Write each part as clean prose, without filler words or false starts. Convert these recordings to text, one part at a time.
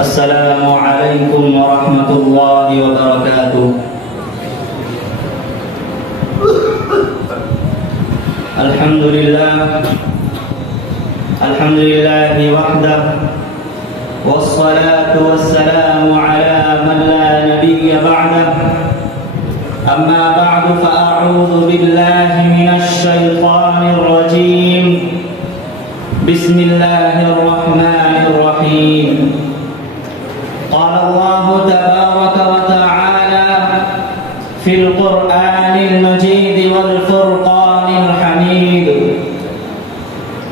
السلام علیکم ورحمۃ اللہ وبرکاتہ۔ الحمد للہ وحدہ والصلاة والسلام على من لا نبي بعده، أما بعد فأعوذ بالله من الشيطان الرجيم، بسم الله الرحمن الرحيم۔ قال الله تبارك وتعالى في القرآن المجيد والفرقان الحميد،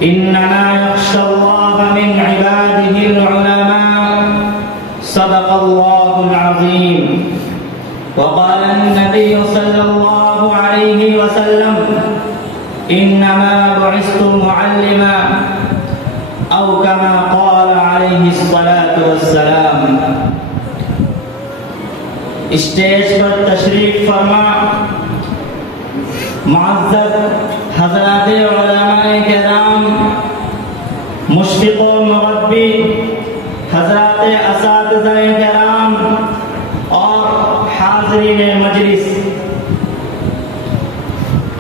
إنما يخشى الله من عباده العلماء، صدق الله العظيم۔ وقال النبي صلى الله عليه وسلم إنما بعثت معلما، أو كما قال عليه الصلاة والسلام۔ اسٹیج پر تشریف فرما معزز حضرات علماء کرام، مشفق و مربی حضرات اساتذہ کرام اور حاضرین مجلس،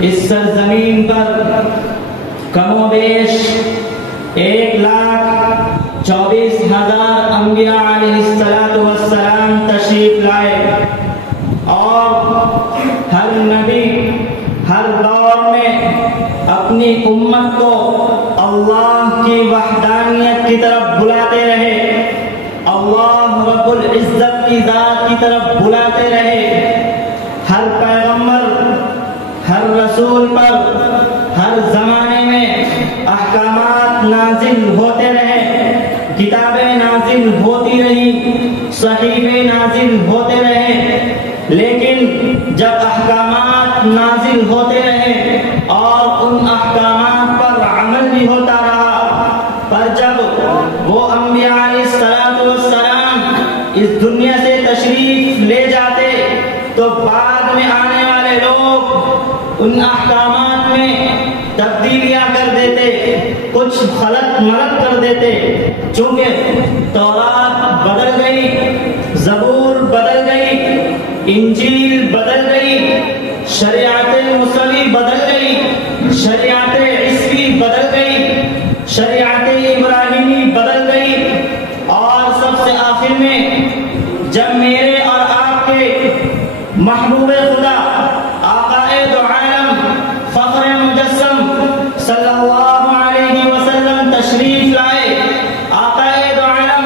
اس سرزمین پر کم و بیش 1,24,000 انبیاء علیہ السلام تشریف لائے، اور ہر نبی ہر دور میں اپنی امت کو اللہ کی وحدانیت کی طرف بلاتے رہے، اللہ رب العزت کی ذات کی طرف بلاتے رہے۔ ہر پیغمبر ہر رسول پر ہر زمانے میں احکامات نازل ہوتے رہے، کتابیں نازل ہوتی رہی، صحیفے نازل ہوتے رہے، لیکن جب احکامات نازل ہوتے رہے اور ان احکامات پر عمل بھی ہوتا رہا، پر جب وہ انبیاء علیہ السلام اس دنیا سے تشریف لے جاتے تو بعد میں آنے والے لوگ ان احکامات میں تبدیلیاں کر دیتے، کچھ خلط ملط کر دیتے، چونکہ تورات بدل گئی، زبور بدل گئی، انجیل بدل گئی، شریعت موسوی بدل گئی، شریعت عیسوی بدل گئی، شریعت ابراہیمی بدل گئی، اور سب سے آخر میں جب میرے اور آپ کے محبوب خدا آقائد عالم فخر مجسم صلی اللہ علیہ وسلم تشریف لائے، آقائد عالم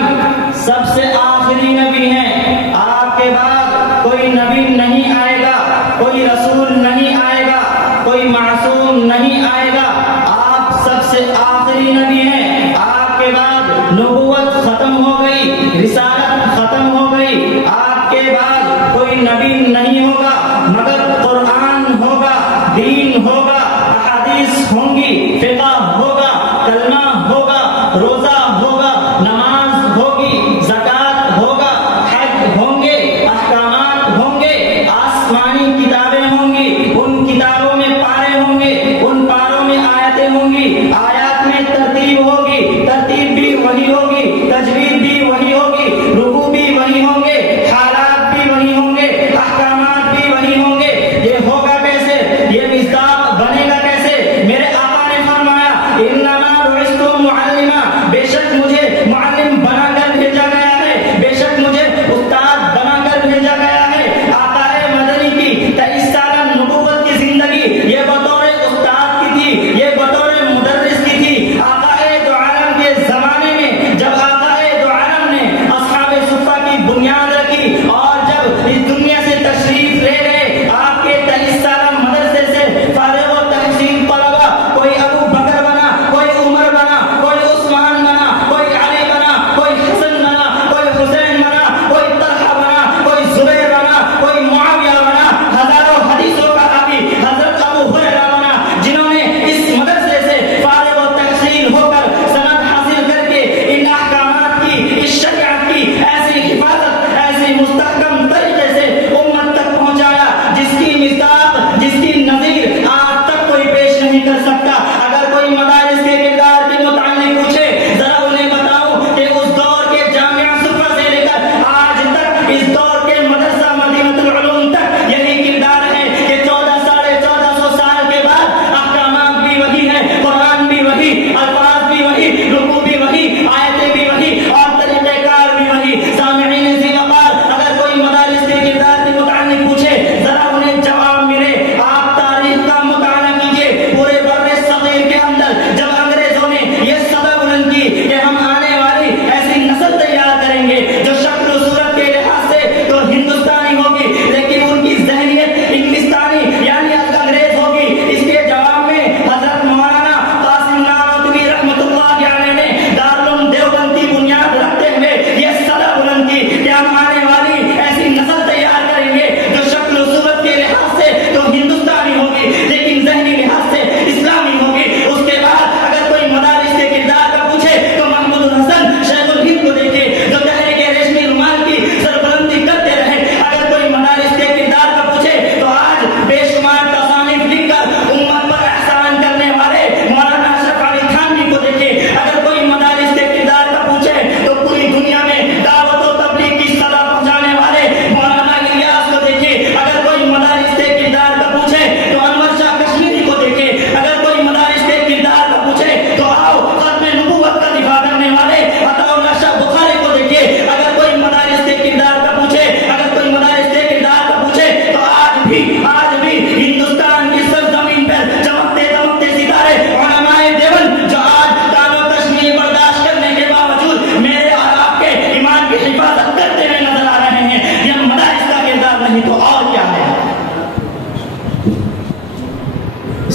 سب سے آخری نبی ہیں، آپ کے بعد کوئی نبی نہیں آئے گا، کوئی رسول نہیں آئے گا، کوئی معصوم نہیں آئے گا، آپ سب سے آخری نبی ہیں، آپ کے بعد نبوت ختم ہو گئی، رسالت ختم ہو گئی، آپ کے بعد کوئی نبی نہیں ہوگا مگر قرآن ہوگا، دین ہوگا، احادیث ہوں گی، فقہ ہوگا، کلمہ ہوگا، روزہ ہوگا، نماز ہوگی، زکوٰۃ ہوگا، حج ہوں گے، احکامات ہوں گے، آسمانی کتابیں ہوں گی، ان کتابوں میں پارے ہوں گے، ان پاروں میں آیتیں ہوں گی، آیات میں ترتیب ہوگی، ترتیب بھی وہی ہوگی، تجوید بھی وہی ہوگی، رکوع بھی وہی ہوں گے، حالات بھی وہی ہوں گے، احکامات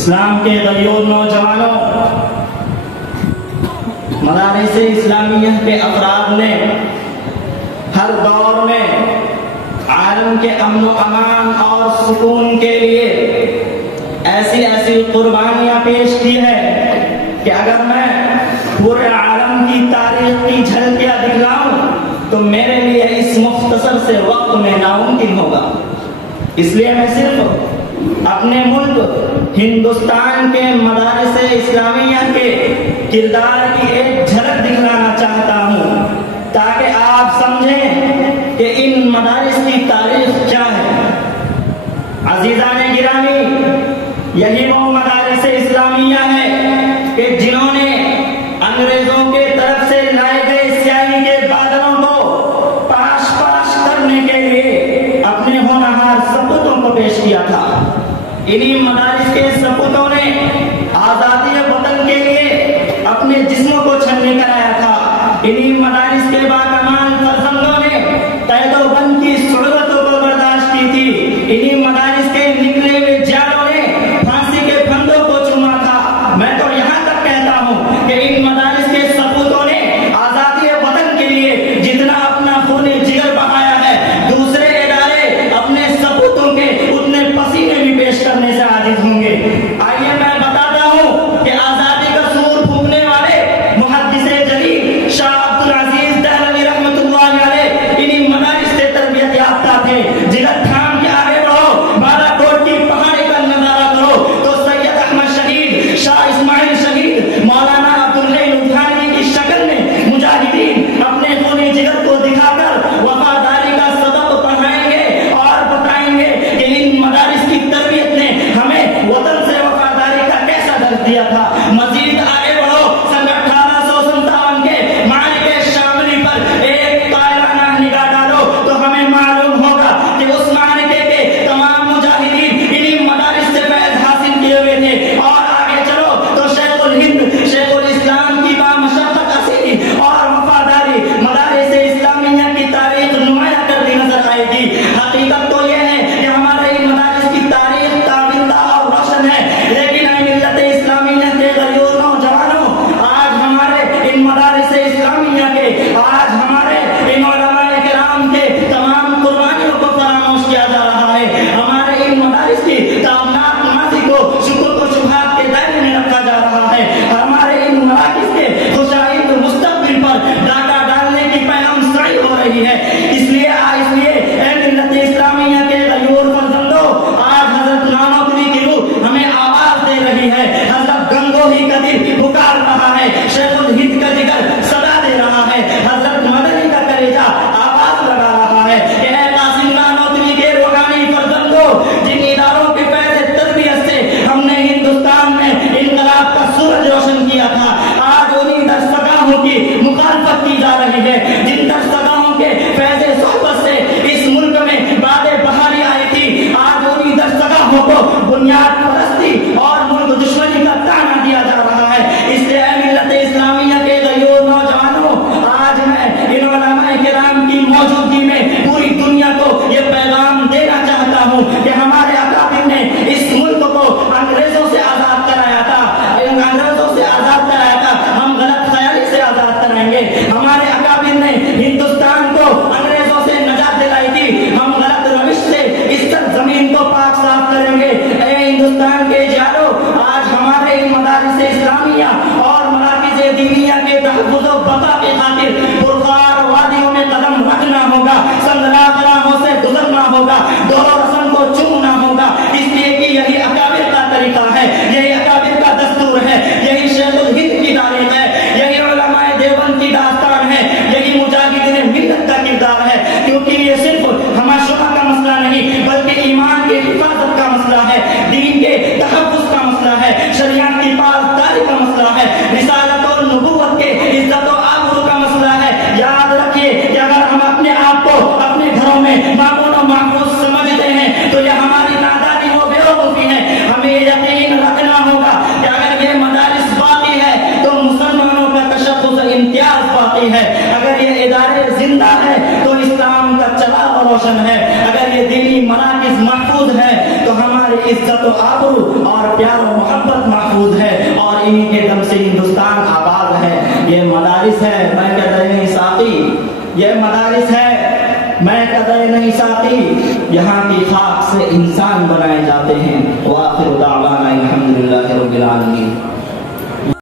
اسلام کے غیور نوجوانوں، مدارس اسلامیہ کے افراد نے ہر دور میں عالم کے امن و امان اور سکون کے لیے ایسی ایسی قربانیاں پیش کی ہے کہ اگر میں پورے عالم کی تاریخ کی جھلکیاں دکھلاؤں تو میرے لیے اس مختصر سے وقت میں ناممکن ہوگا۔ اس لیے میں صرف اپنے ملک ہندوستان کے مدارس اسلامیہ کے کردار کی ایک جھلک دکھلانا چاہتا ہوں تاکہ آپ سمجھیں کہ ان مدارس کی تاریخ کیا ہے۔ عزیزان گرامی، یہی وہ مدارس اسلامیہ ہے کہ جنہوں نے انگریزوں کے طرف سے لائے گئے سیاہی کے بادلوں کو پاش پاش کرنے کے لیے اپنے ہونہار سپوتوں کو پیش کیا تھا۔ انہی مدارس کے سپوتوں نے آزادی وطن کے لیے اپنے جسموں کو چھلنی کرایا تھا۔ انہی مدارس کے باکمان فرزندوں نے قید و بند کی صعوبتوں کو برداشت کی تھی۔ انہی مدارس کے نکلے ہوئے جالوں نے پھانسی کے پھندوں کو چوما تھا۔ میں تو یہاں تک کہتا ہوں کہ ان مدارس کے سپوتوں نے آزادی وطن کے لیے جتنا اپنا خون جگر بہایا ہے، دوسرے ادارے اپنے سپوتوں کے اتنے پسینے بھی پیش کرنے سے عاجز ہوں گے۔ آئیے میں بتاتا ہوں کہ آزادی کا سور پھونکنے والے محدث جلیل شاہ عبدالعزیز دہلوی رحمۃ اللہ علیہ انہی مدارس سے تربیت یافتہ تھے۔ جگر تھام کے آگے بڑھو، بالا کوٹ کی پہاڑی کا نظارہ کرو تو سید احمد شہید، شاہ اسماعیل شہید، مولانا عبدالحی لدھیانوی کی شکل میں مجاہدین اپنے خونی جگر کو دکھا کر وفاداری کا سبق پڑھائیں گے اور بتائیں گے کہ ان مدارس کی تربیت نے ہمیں وطن سے وفاداری کا کیسا درس دیا تھا۔ مزید آگے بڑھو، سن 1857 کے معرکہ شاملی پر ایک طائرانہ نگاہ ڈالو تو ہمیں معلوم ہوگا کہ اس معرکے کے تمام مجاہدین انہی مدارس سے فیض حاصل کیے ہوئے تھے۔ اور آگے چلو تو شیخ الہند، شیخ الاسلام کی بامشقت اسیری اور وفاداری مدارس اسلامیہ کی تاریخ نمایاں کرتی نظر آئے گی۔ حقیقت تو یہ ہے کہ ہمارے ان مدارس کی تاریخ تابندہ اور روشن ہے، لیکن اے ملت اسلامیہ کے غیور نوجوانوں، آج ہمارے ان مدارس اسلامیہ کے، آج ہمارے ان علماء کرام کے تمام قربانیوں کو فراموش کیا جا رہا ہے۔ ہمارے ان مدارس کی تابناک ماضی کو شکر و شبہات کے دائرے میں رکھا جا رہا ہے۔ ہمارے ان مراکز کے خوشائند مستقبل پر ڈاکہ ڈالنے کی پیغام سعی ہو رہی ہے۔ اس لیے اے ملت اسلامیہ کے غیور فرزندوں، آج حضرت نانوتوی کی روح ہمیں آواز دے رہی ہے، حضرت گنگوہی کا دل پکار رہا ہے، شیخ الہند کا جگر صدا دے رہا ہے، حضرت مدنی کا کلیجہ آواز لگا رہا ہے کہ اے قاسم نانوتوی کے روحانی فرزندوں، جن اداروں کی فیض تربیت سے ہم نے ہندوستان میں انقلاب کا سورج روشن کیا تھا، آج انہی درسگاہوں کی مخالفت کی جا رہی ہے۔ جن درسگاہوں کے فیض صحبت سے اس ملک میں باد بہاری آئی تھی، آج انہی درسگاہوں کو بنیاد پرستی اور ملک دشمنی کا طعنہ دیا جا رہا ہے۔ اس لیے اے ملت اسلامیہ کے غیور نوجوانوں، آج میں ان علماء کرام کی موجودگی میں پوری دنیا کو یہ پیغام دینا چاہتا ہوں کہ ہمارے اکابر نے اس ملک کو انگریزوں سے آزاد کرایا تھا، انگریزوں سے آزاد کرایا تھا، ہم غلط خیالی سے آزاد کرائیں گے۔ ہمارے اکابر نے ہندوستان کو انگریزوں سے نجات دلائی تھی، ہم غلط روش سے اس زمین کو پاک صاف کریں گے۔ اے ہندوستان کے جالو، آج ہمارے ان مدارس اسلامیہ اور مراکز دینیہ کے تحفظ و بقا کی خاطر پرخار وادیوں میں قدم رکھنا ہوگا، سنگلاخ راہوں سے گزرنا ہوگا، دور رسم کو چومنا ہوگا، اس لیے کہ یہی اکابر کا طریقہ ہے، یہی اکابر کا دستور ہے، یہی شیخ الہند کی تاریخ ہے، یہی علماء دیوبند کی داستان ہے، یہی مجاہدین ملت کا کردار ہے، کیونکہ یہ صرف ہماشہ کا مسئلہ نہیں بلکہ ایمان کی حفاظت کا مسئلہ ہے، دین کے تحفظ کا مسئلہ ہے، شریعت کی پاسداری کا مسئلہ ہے، رسالت اور نبوت کے عزت و آبرو کا مسئلہ ہے۔ یاد رکھیے کہ اگر ہم اپنے آپ کو اپنے گھروں میں مامون و محفوظ سمجھتے ہیں تو یہ ہماری نادانی و بیوقوفی ہے۔ ہمیں یقین رکھنا ہوگا کہ اگر یہ مدارس باقی ہے تو مسلمانوں کا تشخص امتیاز باقی ہے، اگر یہ ادارے زندہ ہے تو اسلام کا چراغ روشن ہے، اگر یہ دینی مراکز محفوظ ہے تو ہمارے ہماری عزت و آبرو اور پیار و محبت محفوظ ہے، اور انہی کے دم سے ہندوستان آباد ہے۔ یہ مدارس ہے، میں قدر نہیں ساقی، یہ مدارس ہے، میں قدر نہیں ساقی، یہاں کی خاک سے انسان بنائے جاتے ہیں۔ وآخر دعوانا